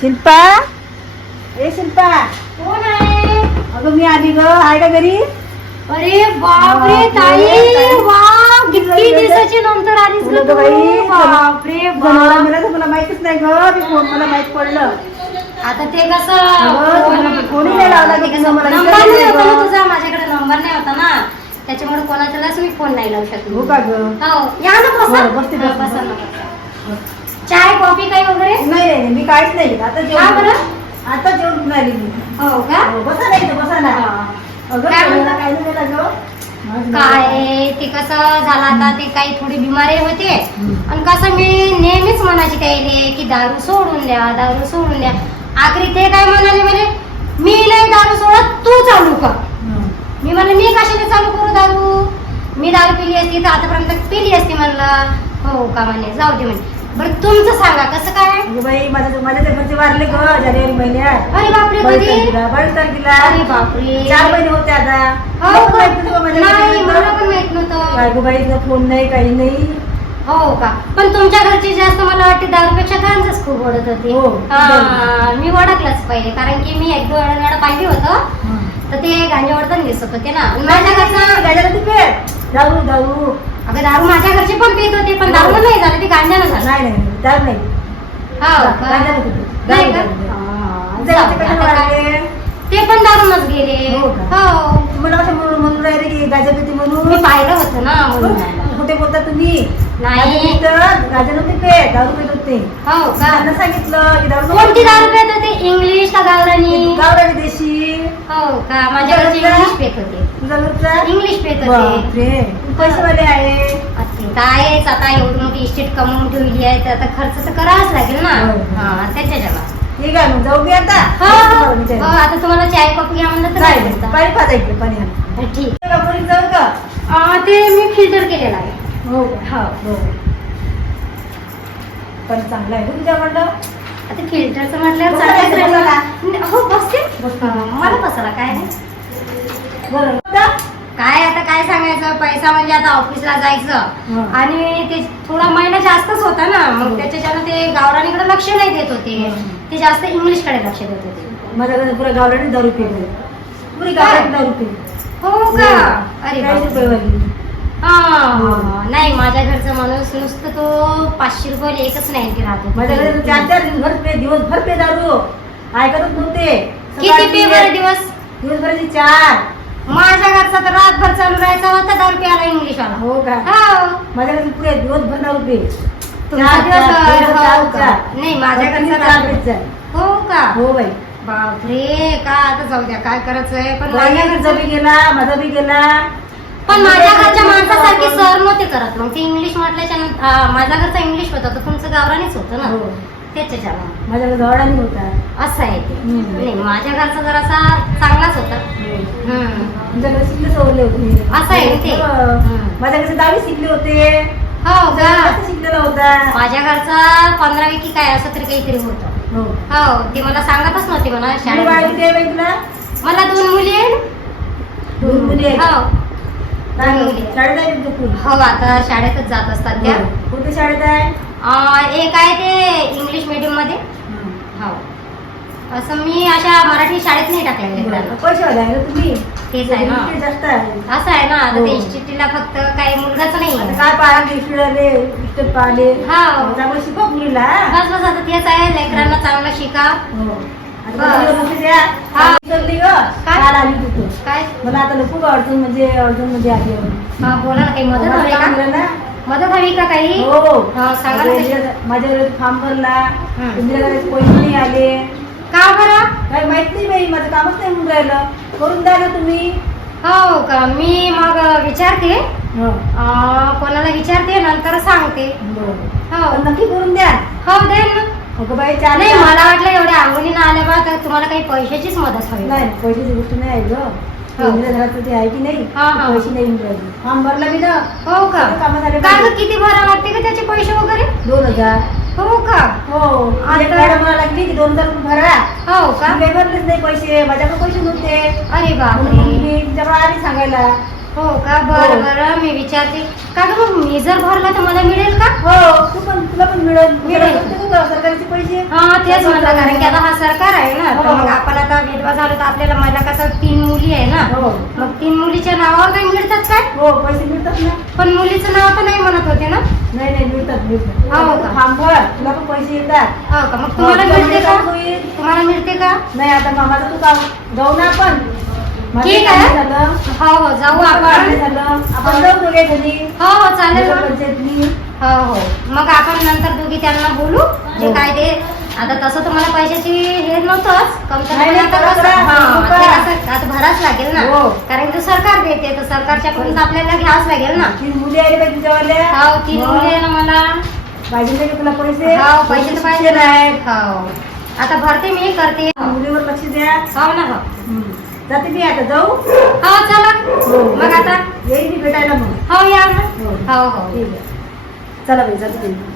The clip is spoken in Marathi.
शिल्पा? ए शिल्पा कोण आहे? अगं मी आली ग. आहे का घरी? अरे बापरे बापरे, ताई. वा किती दिवसाची नंतर आलीस ग बोलत तू? बाई, बापरे जनावरं बाप मेलं तर मला माहितीच नाही ग. मी फोन मला माहीत पडलं. आता ते कसं? अगं, तुम्हाला फोनही नाही लावला ते की कसं मला नंबर विचारलं नाही होता ना ग. तुझा माझ्याकडे नंबर नाही होता ना. त्याच्यामुळे कोणाच्यालाच मी फोन नाही लावू शकले. हो का ग? हो या ना बसा. हो, बसते, हा. बसा ना, बसा. चाय कॉफी काही वगैरे? नाही नाही मी काहीच नाही. आता जेवण बरं? आता जेवण आली मी. हो का? हो, बसा नाही इथं, बसा ना. हा. अगं काय नाही ते कसं झालं आता? ते काही थोडी बिमारी होते. आणि कसं मी नेहमीच म्हणायची त्याले की दारू सोडून द्या दारू सोडून द्या. आखरी ते काय म्हणाले म्हणे? मी नाही दारू सोडत तू चालू कर. हं. मी म्हणलं मी कशाने चालू करू दारू? मी दारू पिली असती तर आतापर्यंत पिली असती म्हणलं. हो का म्हणे? जाऊ दे म्हणे. बरं तुमचं सांगा कसं काय? अगं बाई माझ्या माझ्या ते घरचे वारले ग जानेवारी महिन्यात. अरे बापरे बावीस कधी? तारखेला बावीस तारखेला. अरे बापरे. चार महिने होते आता. हो तुला का? माहिती नव्हतं माझ्या नाही मला पण माहीत नव्हतं. काय गं बाई फोन नाही काही नाही. हो का? पण तुमच्या घरची जास्त मला वाटते दारूपेक्षा गांजाच खूप ओढत होती. हो. हा, मी ओळखलंच पहिले कारण की मी एक दोन वेळा पाहिजे होतं. तर ते गांजा ओढताना दिसत होते ना. आणि माझ्या घरचा गाड्याला तू पेट. दारू दारू अगं दारू माझ्या घरचे पण पित होते पण दारू नाही झालं ते गांजानं झालं. नाही नाही दारू नाही. हो का? नाही का? हा, जाऊ दे, आता काय? वारले? ते पण दारूनच गेले. हो का? हो. तुम्हाला असं म्हणून म्हणून राहिले की गाजा पिती म्हणून? मी पाहिलं होतं ना. म्हणून कुठे बोलता तुम्ही? नाही. गाजा पितं, गाजा नव्हते पेट दारू पेट होते. हो का? त्यांना सांगितलं की दारू कोणती. दारू पित होते? इंग्लिश का गावरानी? गावरानी देशी. हो का? माझ्या घरचे इंग्लिश पेत होते. तुझा घरचा इंग्लिश पेत होते. बापरे. पैसेवाले आहे. ते आहेच आता एवढी मोठी इस्टेट कमवून ठेवली आहे तर आता खर्च तर करावाच लागेल ना? हो. हा त्याच्या जमा ठीक आहे मग जाऊ मी आता. हो हो. हो, आता तुम्हाला चाय कॉफी घ्या म्हणलं तर नाही काय नाही? पाणी पाहता इकडे पाणी आण. ठीक. का पोरीत जाऊ का? अं, ते मी फिल्टर केलेलं आहे. हो का? हो पण चांगलं आहे हो तुझ्याकडलं आता फिल्टरचं म्हटल्यावर चांगलंच राहिलं. न- हो बसते बसा. हा, मला बसायला काय नाही बरं? काय आता काय सांगायचं पैसा म्हणजे आता ऑफिसला हा. जायचं आणि ते थोडा महिना जास्तच होता ना हो. मग त्याच्याच्यानं ते गावरानीकडे लक्ष नाही देत होते. ते जास्त इंग्लिशकडे लक्ष देत होते माझ्या घरी पुरा गावराने दारू पिली पुरी गावराने दारू पिली हो का अरे चाळीस. रुपये वाली हा, हा, हा. नाही माझ्या घरचा माणूस नुसतं तो पाचशे रुपये एकच नाही की राहतो. चार चार दिवसभर पे दिवसभर पे दारू. ऐकतच नव्हते. किती सकाळी पे बरं दिवस? दिवसभराची चार. माझ्या घरचा तर रातभर चालू राहायचा होता दारू प्याला इंग्लिश वाला हो का? हो. माझ्या घरी पुरे दिवसभर दारू पे. तुमचा चार, दिवस चार, हो चार, का? चार. नाही माझ्या घरचा चार. हो का? हो बाई. बापरे का आता जाऊ द्या काय करायचंय? पण माझ्या माझ्या घरचं बी गेला माझा बी गेला. पण माझ्या घरच्या माणसासारखे सर नव्हते करत मग ते इंग्लिश म्हटल्याच्या नंतर आ, माझा घरचा इंग्लिश होता तर तुमचं गावरानीच होतं ना? हो. त्याच्या माझ्या झाडानी होता. असं आहे ते. हम्म. नाही माझ्या घरचा जरासा चांगलाच होता. हम्म. तुमच्याकडे शिकले सवरले होते. असं आहे ते? हो. हम्म. माझ्या घरचे दहावी शिकले होते. हो का? शिकलेला होता. माझ्या घरचा पंधरावी की काय असं तरी काहीतरी होतं. हो. हो ते मला सांगतच नव्हते मला शाळेत मला दोन मुली आहे दोन मुली आहेत. हो. शाळेत आहे हो आता शाळेतच जात असतात त्या. कोणत्या शाळेत आहे? अं, एक आहे ते इंग्लिश मीडियममध्ये हो. असं मी अशा मराठी शाळेत नाही टाकलेलं लेकरांना. पैसे वाले आहे ना तुम्ही? तेच आहे ना. जास्त आहे. असं आहे ना. आता हो. ते इन्स्टिट्यूटला फक्त काही मुलगाच नाही आता. काय पाहिले हा. चांगलं शिकव मुलीला बस बस आता तेच आहे. लेकरांना चांगलं शिका. हो. द्या. हा. काय? मला आता खूप अडचण म्हणजे अडचण म्हणजे आली. हा बोला ना काही मदत हवी का? सांगलं ना. मदत हवी का काही? हो. सांगा. माझ्या फॉर्म भरला. पैसे नाही आले. का बरं? काही माहीत नाही बाई माझं कामच नाही होऊन राहिलं. करून द्या ना तुम्ही. हो का? मी मग विचारते. हो. कोणाला विचारते नंतर सांगते. हो. नक्की करून द्या. हो दे ना. अगं बाई चार नाही मला वाटलं एवढ्या अंगुलीनं आल्या बा तर तुम्हाला काही पैशाचीच मदत हवी नाही पैशाची गोष्ट नाही आहे ग. हो. इंदिरा घराचं ते आहे की नाही? हा, हा. पैसे नाही येऊन राहिले फॉर्म भरला मी ना हो का? कामं झाले का गं, किती भरा लागते का त्याचे पैसे वगैरे? दोन हजार. हो का? हो. आता- मॅडम मला लागली की दोन हजार रुपये भरा. हो का? मी भरलेच नाही पैसे. माझ्याकडे पैसे नव्हते. अरे म्हणून बापरे मी तिच्याकडे आली सांगायला. हो का? बरं हो. बरं मी विचारते. का ग मग मी जर भरला तर मला मिळेल का? हो तू पण तुला पण मिळेल. मिळेल. पण देऊ का सरकारचे पैसे. हा तेच म्हणलं कारण की आता हा सरकार आहे ना. तर हो. मग आपण आता विधवा झालो तर आपल्याला मला कसं तीन मुली आहे ना. हो. मग तीन मुलीच्या नावावर काही मिळतात काय? हो पैसे मिळतात ना. पण मुलीचं नाव तर नाही म्हणत होते ना? नाही नाही मिळतात मिळतात. हो का? भर तुला पण पैसे येतात. हो का? मग तुम्हाला हो, तुला मिळते का? होईल. तुम्हाला मिळते का? नाही आता मामाचं तू काम जाऊ ना आपण. ठीक आहे. हो हो जाऊ आपण. आपण जाऊ दोघे घरी. हो हो चालेल ना. हो हो. मग आपण नंतर दोघी त्यांना बोलू. जे हो. काय ते. आता तसं तुम्हाला पैशाची हे नव्हतंच. कमतरता नाही, नाही, आता. हा, हो का? ते असं आता भरावंच लागेल ना. हो. कारण की सरकार देते तर सरकारच्या कडून तर आपल्याला घ्यावंच लागेल ना. तीन मुली आले तुझ्यावाल्या हो तीन हो. मुली आहे ना मला. पाहिजे नाही का तुला पैसे. हो पैसे तर पाहिजे. शिक्षण आहेत हो. आता भरते मी करते. हो मुलीवर लक्ष द्या. ना हो. हम्म. जाते मी आता जाऊ? हो चला. हो. मग आता? येईल मी भेटायला मग. हो या. ना हो. हो हो. ठीक आहे. चला बाई जाते.